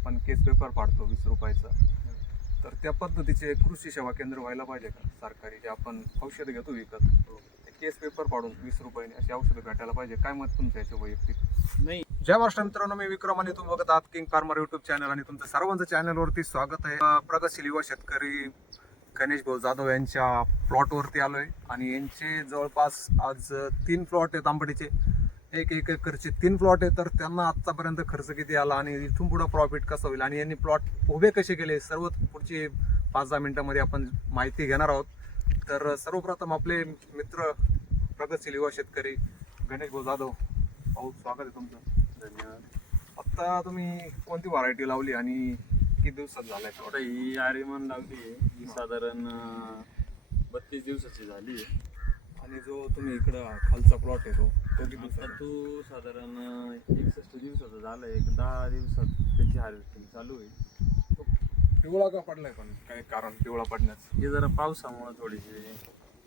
आपण केस पेपर पाडतो वीस रुपयाचा. तर त्या पद्धतीचे कृषी सेवा केंद्र व्हायला पाहिजे का? सरकारी जे आपण औषधं घेतो विकत ते केस पेपर पाडून वीस रुपयाने अशी औषधं भेटायला पाहिजे. काय मत तुमच्या याच्या वैयक्तिक? नाही. जय महाराष्ट्र मित्रांनो मी विक्रम आणि तुम्ही बघत आहात किंग फार्मर युट्यूब चॅनल आणि तुमचं सर्वांचं चॅनलवरती स्वागत आहे. प्रगतशील युवा शेतकरी गणेश भाऊ जाधव यांच्या प्लॉटवरती आलोय. आणि यांचे जवळपास आज तीन प्लॉट आहेत आंबडीचे एक एक एकरचे तीन प्लॉट आहे तर त्यांना आतापर्यंत खर्च किती आला आणि इथून पुढे प्रॉफिट कसं होईल? आणि यांनी प्लॉट उभे कसे केले? सर्व पुढची पाच दहा मिनिटांमध्ये आपण माहिती घेणार आहोत. तर सर्वप्रथम आपले मित्र प्रगतशील युवा शेतकरी गणेश भाऊ जाधव भाऊ स्वागत आहे तुमचं. धन्यवाद. आता तुम्ही कोणती व्हरायटी लावली आणि किती दिवसात झालाय? आता ही आर्यमान लावली आहे. ही साधारण बत्तीस दिवसाची झाली आहे. आणि जो तुम्ही इकडं खालचा प्लॉट आहे तो? किती दिवसात तो साधारण एकसष्ट दिवसाचा झाला एक दहा दिवसात त्याची हार्वेस्टिंग चालू आहे पिवळा का पडलाय पण? काय कारण पिवळा पडण्याचं? हे जरा पावसामुळे थोडीशी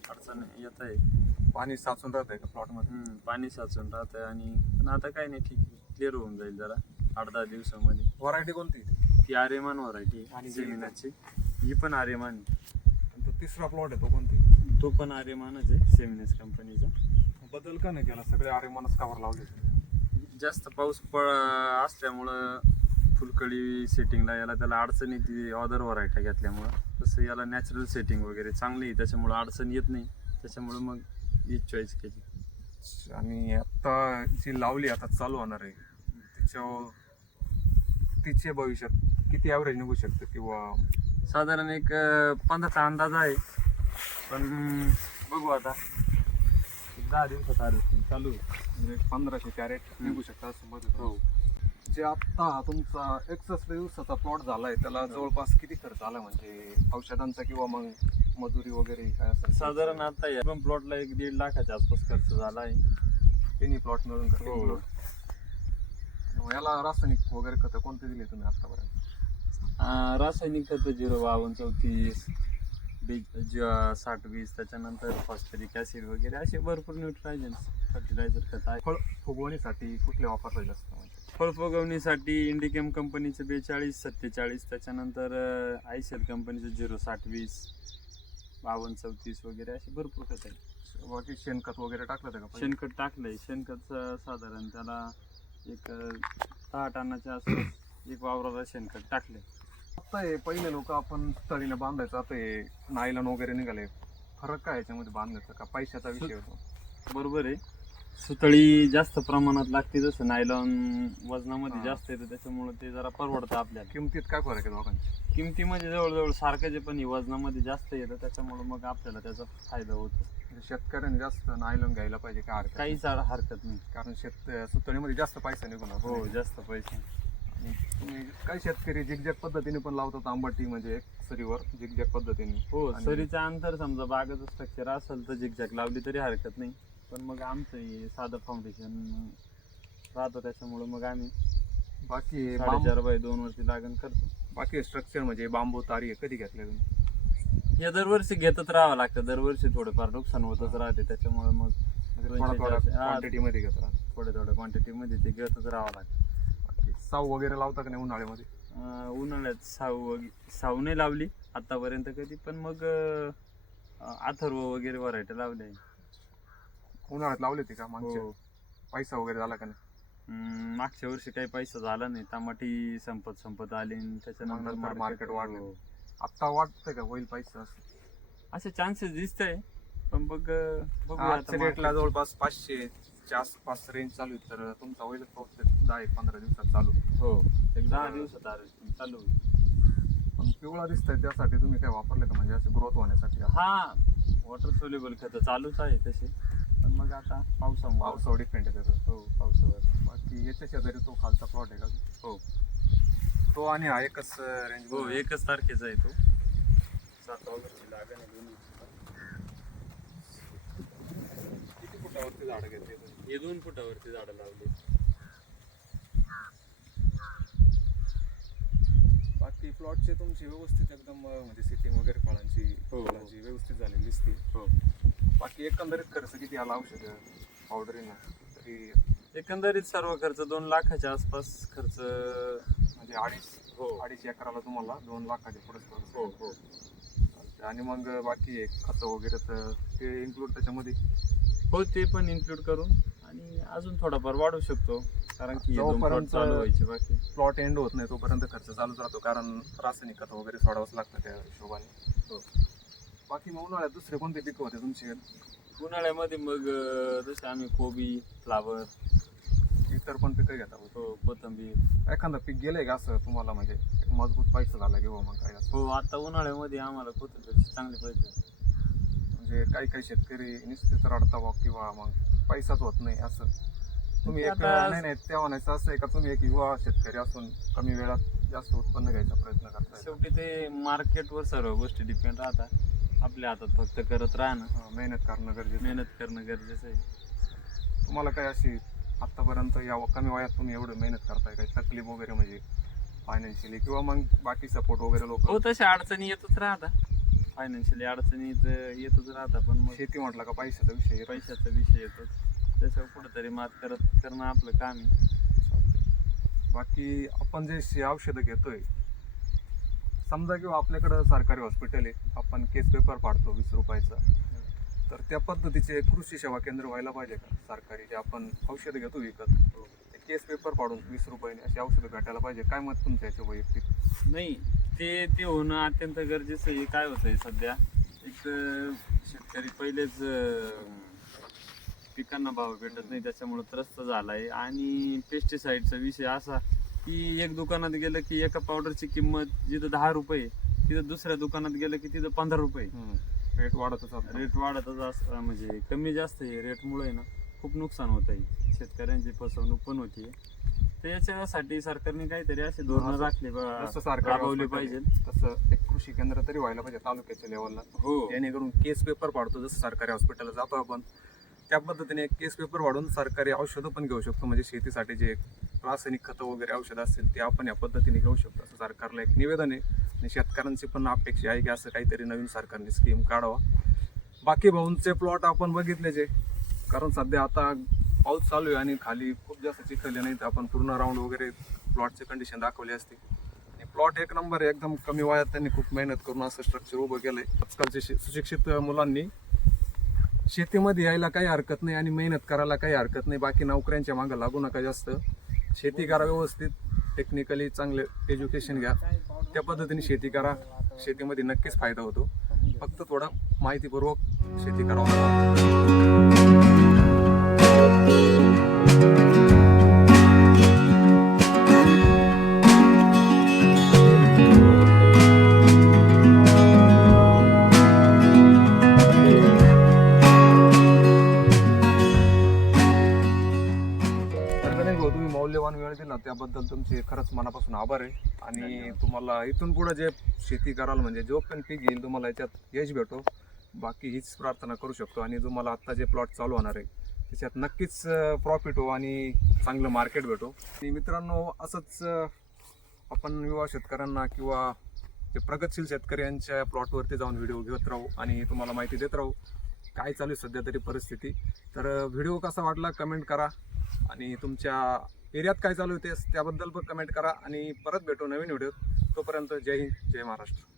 अडचण येत आहे पाणी साचून राहत आहे का प्लॉटमध्ये हम्म, पाणी साचून राहत आहे आणि पण आता काय नाही ठीक क्लिअर होऊन जाईल जरा. आठ दहा दिवसामध्ये. व्हरायटी कोणती? ती आर्यमान व्हरायटी आणि सेमिनाची ही पण आर्यमान आहे. आणि तो तिसरा प्लॉट आहे तो कोणती? तो पण आर्यमानच आहे सेमिनस कंपनीचा बदल का नाही केला? सगळे आरेमानच कावर लावले. जास्त पाऊस पड असल्यामुळं फुलकळी सेटिंगला याला त्याला अडचण येते अदर व्हरायटी घेतल्यामुळं. तसं याला नॅचरल सेटिंग वगैरे चांगली आहे. त्याच्यामुळं अडचण येत नाही. त्याच्यामुळं मग हीच चॉईस केली. आणि आता जी लावली आता चालू होणार आहे. त्याच्यावर तिचे भविष्यात किती ॲव्हरेज निघू शकतं किंवा साधारण एक अं, पंधराचा अंदाज आहे. पण बघू आता. दहा दिवसात हार्वेस्टिंग चालू आहे. म्हणजे पंधराशे कॅरेट निघू शकतात असं मत आहे. हो. जे आता तुमचा एकसष्ट दिवसाचा प्लॉट झालाय त्याला जवळपास किती खर्च आला? म्हणजे औषधांचा किंवा मग मजुरी वगैरे काय असेल साधारण आता या पण प्लॉटला एक दीड लाखाच्या आसपास खर्च झाला आहे तिन्ही प्लॉट मिळून का? हो. मग याला रासायनिक वगैरे खतं कोणते दिले तुम्ही आतापर्यंत? अं, रासायनिक खत झिरो बावन्न चौतीस. बीज ज- साठ वीस त्याच्यानंतर फॉस्फरिक ऍसिड वगैरे असे भरपूर न्यूट्रायजन्स फर्टिलायझर खत आहे. फळ फुगवणीसाठी कुठले वापरले जास्त म्हणजे? फळ फुगवणीसाठी इंडिकेम कंपनीचं बेचाळीस सत्तेचाळीस त्याच्यानंतर आयसेल कंपनीचं झिरो साठ वीस बावन्न चौतीस वगैरे असे भरपूर खत आहे बाकी शेणखत वगैरे टाकलं होतं का? शेणखत टाकलंय. शेणखत साधारण त्याला एक दहा टनाच्या आसपास एक वावराला शेणखत टाकलंय. आता हे पहिले लोक आपण तळीने बांधायचं आता हे नायलन वगैरे निघाले. फरक काय याच्यामध्ये बांधण्याचा का पैशाचा विषय होतो? बरोबर आहे. सुतळी जास्त प्रमाणात लागते जसं नायलॉन वजनामध्ये हा. जास्त येतं त्याच्यामुळे ते जरा परवडतं आपल्याला. किमतीत काय फरक आहे दोघांचे? किमतीमध्ये जवळजवळ सारखं जे पण ही वजनामध्ये जास्त येतं त्याच्यामुळे मग आपल्याला त्याचा फायदा होतो. म्हणजे शेतकऱ्यांनी जास्त नायलन घ्यायला पाहिजे काय हरकत नाही. काहीच हर- हरकत नाही. कारण शेत सुतळीमध्ये जास्त पैसा निघून हो जास्त पैसे. काही शेतकरी जिगजॅग पद्धतीने पण लावतात आंबाटी म्हणजे एक सरीवर जिगजॅग पद्धतीने. हो आणि- सरीचं अंतर समजा बागाचं स्ट्रक्चर असेल तर झिकझॅक लावली तरी हरकत नाही. पण मग आमचं हे साधं फाउंडेशन राहतं त्याच्यामुळे मग आम्ही बाकी हे बांबू- साडेचार बाय दोन वरती लागण करतो. बाकी स्ट्रक्चर म्हणजे बांबू तारी आहे कधी घेतले तुम्ही? या दरवर्षी घेतच राहावं लागतं. दरवर्षी थोडंफार नुकसान होतच राहते. त्याच्यामुळे मग म्हणजे दोनशे थोडा थोडा चारशे- हा. क्वांटिटी मध्ये घेतात थोड्या थोड्या क्वांटिटीमध्ये ते घेतच राहावं लागतं. साव वगैरे लावता का नाही उन्हाळ्यामध्ये? अं, उन्हाळ्यात साऊ वग- साऊ नाही लावली आतापर्यंत कधी पण मग अं, अथर्व वगैरे व्हरायटी लावले. उन्हाळ्यात लावले होते का मागच्या? हो. पैसा वगैरे झाला का नाही? हम्म, मागच्या वर्षी काही पैसा झाला नाही. टमाटी संपत संपत आली आणि त्याच्यानंतर नंतर market- market वाढलं. हो. आता वाटतंय का होईल पैसा असं? असे चान्सेस दिसतंय. पण बघ बघू आजच्या डेटला जवळपास पाचशे. च्या आसपास रेंज चालू आहे तर तुमचा होईल पाऊस दहा एक पंधरा दिवसात चालू हो एक दहा दिवसात harvesting चालू होईल. पण पिवळा दिसतंय त्यासाठी तुम्ही काय वापरले का? म्हणजे असं ग्रोथ होण्यासाठी? हा वॉटर सोल्युबल खत चालूच आहे तसे पण मग आता पावसामुळे. पावसावर डिपेंड आहे त्याचं. हो पावसावर. बाकी याच्या शेजारी तो खालचा प्लॉट आहे का? हो. तो आणि हा एकच रेंज हो एकच तारखेचा आहे तो. सात ऑगस्टची लागण आहे दोन्ही. किती फुटावरती झाड घेतले? हे दोन फुटावरती झाडं लावली. बाकी प्लॉटचे तुमची व्यवस्थित एकदम म्हणजे सिटिंग वगैरे फळांची हो. फळांची व्यवस्थित झालेली दिसते. हो. बाकी एकंदरीत खर्च किती आला औषध पावडरीनं तरी एकंदरीत सर्व खर्च दोन लाखाच्या आसपास खर्च म्हणजे अडीच हो. अडीच एकराला तुम्हाला दोन लाखाचे पुढे हो हो. आणि मग बाकी खतं वगैरे तर ते इन्क्लूड त्याच्यामध्ये? हो ते पण इन्क्लूड करून आणि अजून थोडाफार वाढू शकतो कारण की हे दोन plot जोपर्यंत- चालू व्हायचे बाकी. प्लॉट एंड होत नाही तोपर्यंत खर्च चालूच राहतो कारण रासायनिक खतं वगैरे सोडावंच लागतं त्या हिशोबाने. हो. बाकी मग उन्हाळ्यात दुसरे कोणते पिकं होते तुमचे? उन्हाळ्यामध्ये मग अं, जसे आम्ही कोबी फ्लावर इतर पण पिकं घेता हो कोथंबीर. एखादं पीक गेलंय का असं तुम्हाला म्हणजे एक मजबूत पैसा झाला किंवा मग काय असं? हो आता उन्हाळ्यामध्ये आम्हाला कोथंबीरचे चांगले पैसे म्हणजे काही काही शेतकरी निश्चित रडता बा किंवा मग पैसाच होत नाही असं. तुम्ही एक आता- नाही नाही त्या म्हणायचं असं आहे का? तुम्ही एक युवा शेतकरी असून कमी वेळात जास्त उत्पन्न घ्यायचा प्रयत्न करताय शेवटी ते मार्केटवर सर्व गोष्टी डिपेंड राहतात. आपल्या हातात फक्त करत राहणं हा, मेहनत करणं गरजेचं आहे. मेहनत करणं गरजेचं आहे. तुम्हाला काय अशी आतापर्यंत या कमी वयात तुम्ही एवढं मेहनत करताय काही तकलीफ वगैरे म्हणजे फायनान्शियली किंवा मग बाकी सपोर्ट वगैरे लोक? हो तशा अडचणी येतच राहता फायनान्शियली अडचणी तर येतच राहता पण मग शेती म्हटलं का पैशाचा विषय येतो. पैशाचा विषय येतोच. त्याच्यावर कुठेतरी मात करत करणं आपलं काम आहे. बाकी आपण जे शे- औषधं घेतोय समजा किंवा आपल्याकडं सरकारी हॉस्पिटल आहे आपण केस पेपर पाडतो वीस रुपयाचा. तर त्या पद्धतीचे कृषी सेवा केंद्र व्हायला पाहिजे का? सरकारी जे आपण औषधं घेतो विकत ते केस पेपर पाडून वीस रुपयाने अशी औषधं भेटायला पाहिजे? काय मत तुमच्या याच्या वैयक्तिक? नाही. ते ते होणं अत्यंत गरजेचं आहे. काय होतंय सध्या? एक शेतकरी पहिलेच पिकांना भाव भेटत नाही. त्याच्यामुळे त्रस्त झालाय. आणि पेस्टिसाईडचा विषय असा की एक दुकानात गेलं की एका पावडरची किंमत जिथं दहा रुपये तिथं दुसऱ्या दुकानात गेलं की तिथं पंधरा रुपये. रेट वाढतच. रेट वाढतच असं म्हणजे कमी जास्त आहे. रेटमुळे ना खूप नुकसान होत आहे शेतकऱ्यांची फसवणूक पण होती त्याच्यासाठी सरकारने काहीतरी असे धोरणं राखले जसं सरकारी राबवले पाहिजे तसं एक कृषी केंद्र तरी व्हायला पाहिजे तालुक्याच्या लेवलला हो. जेणेकरून केस पेपर पाडतो जसं सरकारी हॉस्पिटलला जातो आपण. त्या पद्धतीने केस पेपर वाढून सरकारी औषधं पण घेऊ शकतो. म्हणजे शेतीसाठी जे रासायनिक खतं वगैरे औषधं असतील ते आपण या पद्धतीने घेऊ शकतो. असं सरकारला एक निवेदन आहे. आणि शेतकऱ्यांची पण अपेक्षा आहे की असं काहीतरी नवीन सरकारने स्कीम काढावा. बाकी भाऊंचे प्लॉट आपण बघितलेच आहे कारण सध्या आता पाऊस चालू आहे आणि खाली खूप जास्त चिखलले नाही तर आपण पूर्ण राऊंड वगैरे प्लॉटचे कंडिशन दाखवली असते. आणि प्लॉट एक नंबर आहे एकदम कमी वयात त्यांनी खूप मेहनत करून असं स्ट्रक्चर उभं केलं आहे आजकालचे शि- सुशिक्षित मुलांनी शेतीमध्ये यायला काही हरकत नाही आणि मेहनत करायला काही हरकत नाही. बाकी नोकऱ्यांच्या मागं लागू नका जास्त. शेती करा व्यवस्थित. टेक्निकली चांगले एज्युकेशन घ्या. त्या पद्धतीने शेती करा. शेतीमध्ये नक्कीच फायदा होतो. फक्त थोडा माहितीपूर्वक शेती करावं त्याबद्दल तुमचे खरंच मनापासून आभार आहे. आणि. तुम्हाला इथून पुढे जे शेती कराल म्हणजे जो पण पीक येईल तुम्हाला याच्यात यश भेटो. बाकी हीच प्रार्थना करू शकतो. आणि तुम्हाला आत्ता जे प्लॉट चालू होणार आहे त्याच्यात नक्कीच प्रॉफिट हो आणि चांगलं मार्केट भेटो. आणि मित्रांनो असंच आपण युवा शेतकऱ्यांना किंवा जे प्रगतशील शेतकऱ्यांच्या प्लॉटवरती जाऊन व्हिडिओ घेत राहू आणि तुम्हाला माहिती देत राहू काय चालू आहे सध्या तरी परिस्थिती. तर व्हिडिओ कसा वाटला कमेंट करा. आणि तुमच्या एरियात काय चालू होतेस त्याबद्दल पण कमेंट करा आणि परत भेटू नवीन व्हिडिओ तोपर्यंत जय हिंद जय महाराष्ट्र.